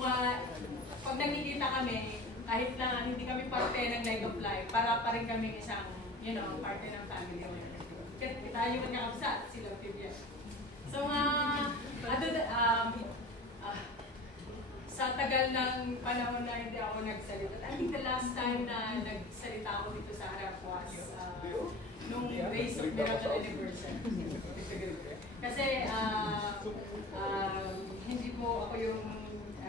pag nakikita kami, kahit na hindi kami parte ng Like of Life, para pa rin kami isang, parte ng family. Kasi tayo yung magkakapsat, sila Tibia. So, sa tagal ng panahon na hindi ako nagsalita, I think the last time na nagsalita ako dito sa harap was nung Days of Miracle Anniversary. Kasi hindi po ako yung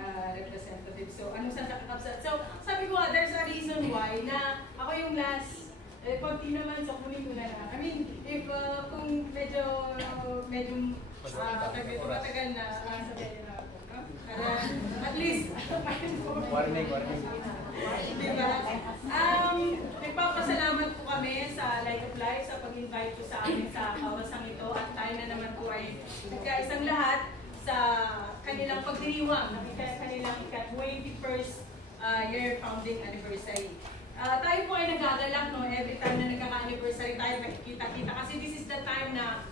representative. So, anong Santa Kakapsat? So, sabi ko there's a reason why na ako yung last, konti naman, so kunin ko na lang. I mean, if kung medyo matagal na, sabihin na ako. Para at least, warning. Diba? Nagpapasalamat po kami sa Light of Life sa pag-invite po sa amin sa kawasang ito at tayo na naman po ay nagkaisang lahat sa kanilang pagdiriwang ng kanilang 21st year founding anniversary. Tayo po ay nagagalak, no? Every time na nagkaka-anniversary tayo nakikita-kita kasi this is the time na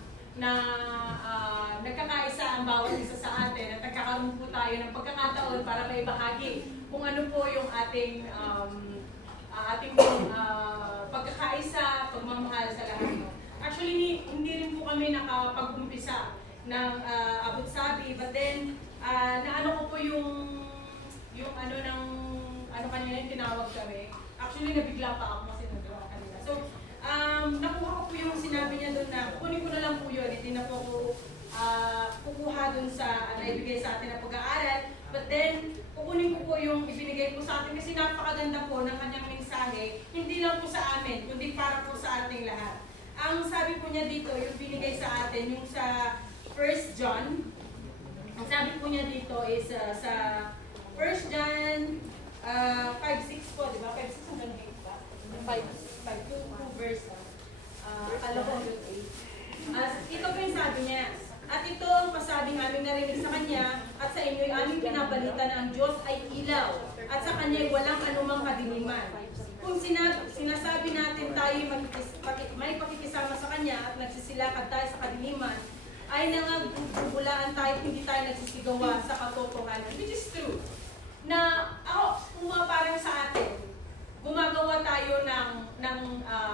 nagkakaisa ang bawat isa sa atin at nagkakaroon po tayo ng pagkakataon para maibahagi kung ano po yung ating pagkakaisa, pagmamahal sa lahat. No? Actually, hindi rin po kami nakapag-umpisa ng Abot Sabi, but then naano ko po yung kanina yung tinawag kami. Actually, nabigla pa ako kasi nagawa kanina. So, nakuha ko po yung sinabi niya doon na kukunin ko na lang po yun. Hindi na po ako kukuha doon sa naibigay sa atin na pag-aaral. But then, kukunin ko po yung ibinigay po sa atin kasi napakaganda po ng kanyang mensahe. Hindi lang po sa amin, kundi para po sa ating lahat. Ang sabi po niya dito, yung binigay sa atin, yung sa 1 John. Ang sabi po niya dito is sa 1 John 5:6 po, di ba? 5:6 hanggang 8 ba? 5:2 verse. Akala ko 8. Ito po yung sabi niya. At ito ang pasabing aming narinig sa Kanya at sa inyo'y aming pinabalita na ang Diyos ay ilaw at sa Kanya'y walang anumang kadiliman. Kung sinasabi natin tayo may pakikisama sa Kanya at nagsisilakad tayo sa kadiliman, ay nangagbubulaan tayo hindi tayo nagsisigawa sa katotohanan. Which is true. Na parang sa atin, gumagawa tayo ng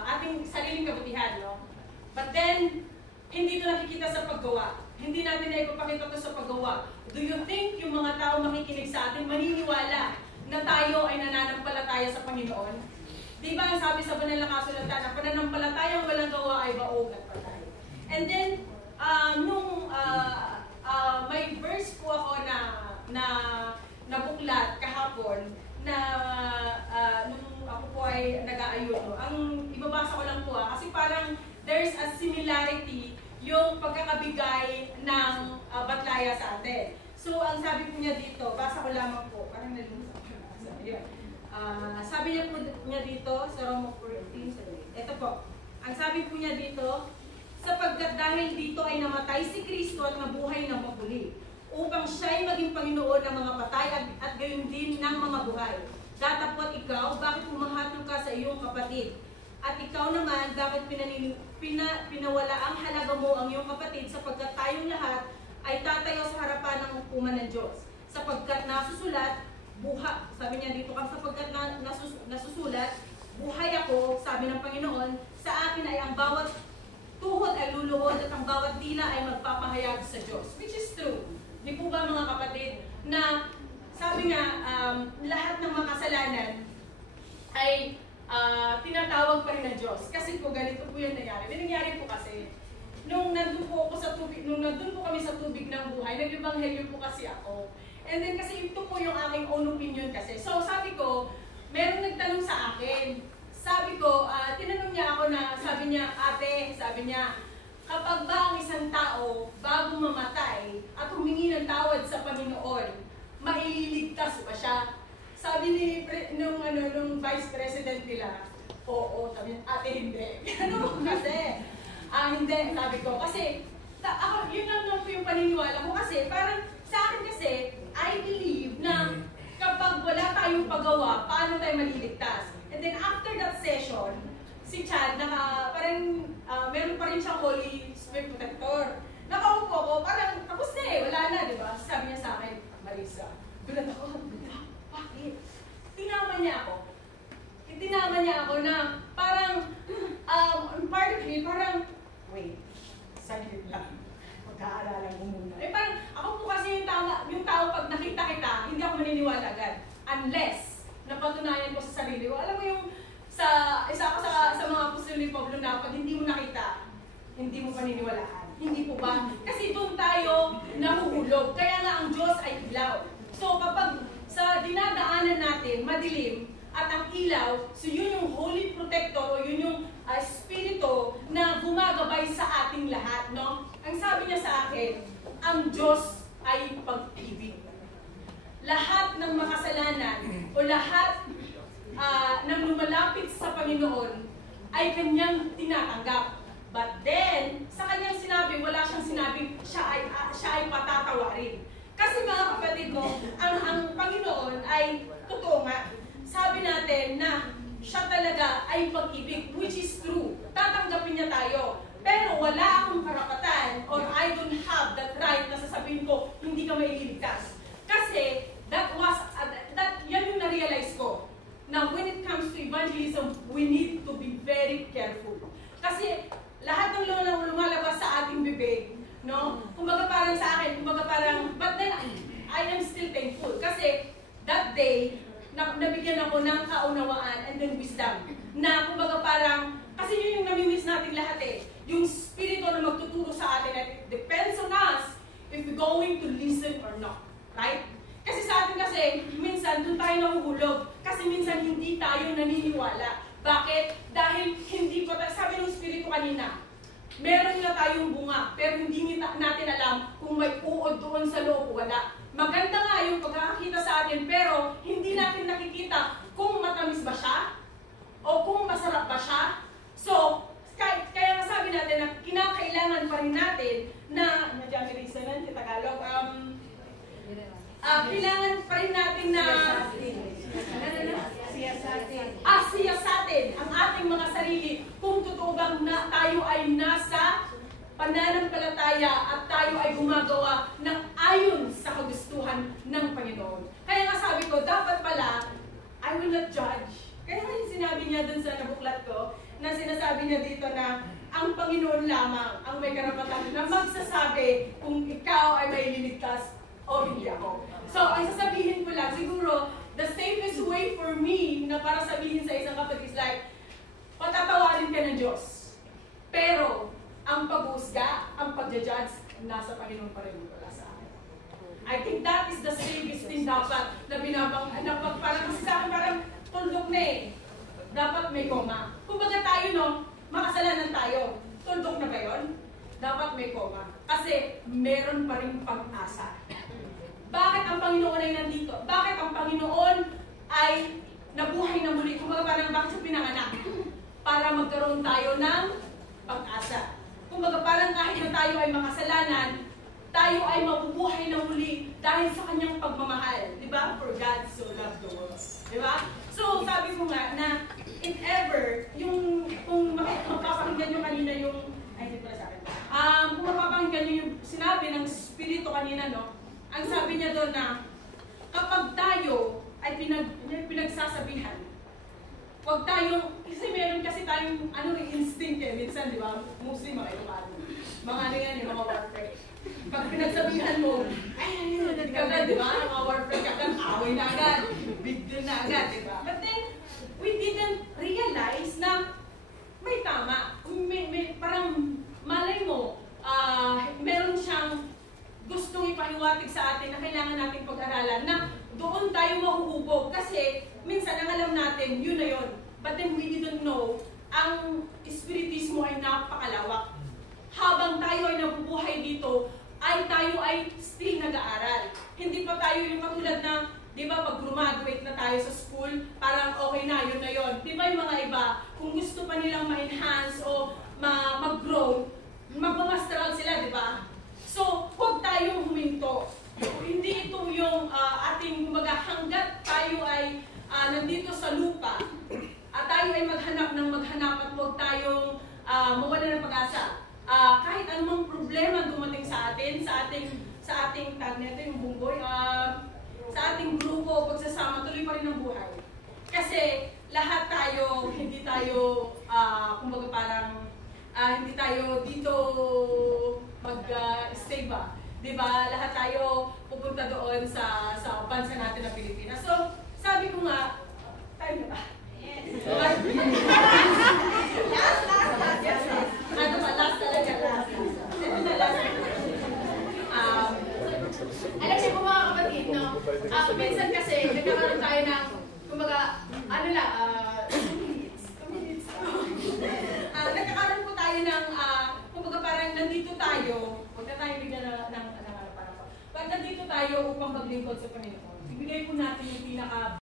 ating sariling kabutihan, no? But then, hindi ito nakikita sa paggawa. Hindi natin na ipapakita ito sa paggawa. Do you think yung mga tao makikinig sa atin, maniniwala na tayo ay nananampalataya sa Panginoon? Di ba ang sabi sa banal na kasulatan, ang pananampalatayang walang gawa ay baog at patay. And then, may verse po ako na nabuklat kahapon na nung ako po ay nag-aayuno. Ang ibabasa ko lang po kasi parang there's a similarity yung pagkakabigay ng batlaya sa atin. So, ang sabi po niya dito, basa ko lamang po, parang nalungkot ko na. Sabi niya dito, sa Roma 14, ito po, ang sabi po niya dito, sapagkat dahil dito ay namatay si Kristo at nabuhay ng muli, upang siya'y maging Panginoon ng mga patay at gayon din ng mga buhay. Datapot ikaw, bakit humahatol ka sa iyong kapatid? At ikaw naman, bakit pinawala ang halaga mo ang iyong kapatid sapagkat tayong lahat ay tatayo sa harapan ng hukuman ng Diyos. Sapagkat nasusulat, sabi niya dito, sapagkat nasusulat, buhay ako, sabi ng Panginoon, sa akin ay ang bawat tuhod ay luluhod at ang bawat dila ay magpapahayag sa Diyos. Which is true. Di po ba mga kapatid, na sabi nga, lahat ng makasalanan ay tinatawag pa rin ng Diyos. Kasi po ganito po yung nangyari. Nangyari po kasi, nung nandun po kami sa tubig ng buhay, nag-ebanghelyo po kasi ako. And then kasi ito po yung aking own opinion kasi. So sabi ko, merong nagtanong sa akin. Sabi ko, tinanong niya ako na, sabi niya, ate, sabi niya, kapag ba ang isang tao bago mamatay at humingi ng tawad sa Panginoon, mailigtas ba siya? Sabi nung vice president nila, oo, sabi niya, ate hindi. Ano kasi? Hindi, sabi ko. Kasi, yun lang po yung paniniwala ko kasi, parang sa akin kasi, I believe na kapag wala tayong paggawa, paano tayo maliligtas? And then after that session, si Chad, meron pa rin siyang Holy Spirit protector. Nakaupo ko, parang tapos na wala na, di ba? Sabi niya sa akin, Marisa, Gulat ako, bakit? Tinama niya ako. Tinama niya ako na parang, part of me, parang, wait, saglit lang. Magkaalaala mo muna. Parang, ako po kasi yung tao pag nakita kita, hindi ako maniniwala agad. Unless, napatunayan ko sa sarili ko. Alam mo yung, isa ako sa mga apostol ni Pablo na pag hindi mo nakita, hindi mo paniniwalaan. Hindi po ba? Kasi doon tayo nahuhulog. Kaya nga ang Diyos ay ilaw. So kapag sa dinadaanan natin, madilim, at ang ilaw, so yun yung holy protector o yun yung spirito na gumagabay sa ating lahat, no? Ang sabi niya sa akin, ang Diyos ay pag-ibig. Lahat ng makasalanan o lahat ng lumalapit sa Panginoon ay kanyang tinatanggap. But then, sa kanyang sinabi, wala siyang sinabing siya ay patatawarin. Kasi mga kapatid mo, ang Panginoon ay totoo nga. Sabi natin na siya talaga ay pag-ibig, which is true. Tatanggapin niya tayo. Pero wala akong karapatan or I don't have that right na sasabihin ko, hindi ka maililigtas. Kasi yan yung na-realize ko. Now, when it comes to evangelism, we need to be very careful. Kasi lahat ng lumalabas sa ating bibig, no? Kumbaga parang sa akin, kumbaga parang, but then I am still thankful. Kasi that day, nabigyan ako ng kaunawaan and then wisdom. Na kumbaga parang, kasi yun yung namimiss natin lahat eh. Yung spirito na magtuturo sa atin at it depends on us if we're going to listen or not. Right? Kasi sa atin kasi, minsan doon tayo nahuhulog. Kasi minsan hindi tayo naniniwala. Bakit? Dahil hindi ko, sabi ng spirito kanina, meron na tayong bunga, pero hindi natin alam kung may uod doon sa loob o wala. Maganda nga yung pagkakakita sa atin, pero hindi natin nakikita kung matamis ba siya o kung masarap ba siya. So, kaya nga sabi natin na kinakailangan pa rin natin na, na-jamirisanan sa Tagalog, kailangan pa rin natin na siyasatin ang ating mga sarili kung totoo bang tayo ay nasa pananampalataya at tayo ay gumagawa ng ayon sa kagustuhan ng Panginoon. Kaya nga sabi ko, dapat pala, I will not judge. Kaya nga yung sinabi niya dun sa nabuklat ko, na sinasabi niya dito na ang Panginoon lamang ang may karapatan na magsasabi kung ikaw ay maililigtas o hindi ako. So, ang sasabihin ko lang, siguro, the safest way for me na para sabihin sa isang kapatid is like, patatawarin ka ng Diyos. Pero, ang pag-uusga, ang pag-judge, nasa Panginoon pa rin wala sa akin. I think that is the safest thing dapat na parang kasi sa akin parang tuldok na eh. Dapat may koma. Kumbaga tayo, no, makasalanan tayo. Tuldok na ba yun? Dapat may koma. Kasi meron pa rin pag-asa. Bakit ang Panginoon ay nandito? Bakit ang Panginoon ay nabuhay na muli? Kumbaga parang bakit siya pinanganak? Para magkaroon tayo ng pag-asa. Kumbaga parang kahit na tayo ay makasalanan, tayo ay mabubuhay na muli dahil sa kanyang pagmamahal. Diba? For God so loved the world. Diba? So sabi ko nga na if ever, kung mapapakinggan nyo kanina yung, ay hindi pala sa akin. Kung mapapakinggan nyo yung sinabi ng Espiritu kanina, no? Ang sabi niya doon na kapag tayo ay pinagsasabihan, huwag tayong, kasi meron kasi tayong instinct eh, minsan, di ba? Mostly mga Ilocano. Mga yan, mga warfare. Pag pinagsabihan mo, kagad, di ba? Mga warfare, kagad, away na agad, big deal na agad, di ba? But then, we didn't realize na may tama. Parang malay mo, meron siyang gustong ipahiwatig sa atin na kailangan nating pag-aralan na doon tayo mahuhubog kasi minsan ang alam natin, yun na yun. But then we didn't know, ang espiritismo ay napakalawak. Habang tayo ay nabubuhay dito, tayo ay still nag-aaral. Hindi pa tayo yung katulad na, di ba, pag graduate na tayo sa school, parang okay na, yun na yun. Di ba yung mga iba, kung gusto pa nilang ma-enhance o mag-grow, mag-masteral sila, di ba? So, huwag tayong huminto. Hindi ito yung ating, kumbaga, hanggat tayo ay nandito sa lupa, at tayo ay maghanap at huwag tayong mawala ng pag-asa. Kahit anumang problema dumating sa atin, sa ating tag nito, yung bunggoy, sa ating tayo, kumbaga parang, hindi tayo dito mag-stay ba? Diba? Lahat tayo pupunta doon sa bansa natin na Pilipinas. So, sabi ko nga, tayo na ba? Yes. Last. Ano ba? Last talaga, last. Ito na last. Alam niyo po mga kapatid, no? Minsan kasi, nagkakaroon tayo ng, kumbaga, ano lang, 2 minutes. Nagkakaroon po tayo ng, kumbaga parang nandito tayo, huwag na tayo bigla ng parang pag nandito tayo upang maglingkod sa Panginoon, ibigay po natin yung pinaka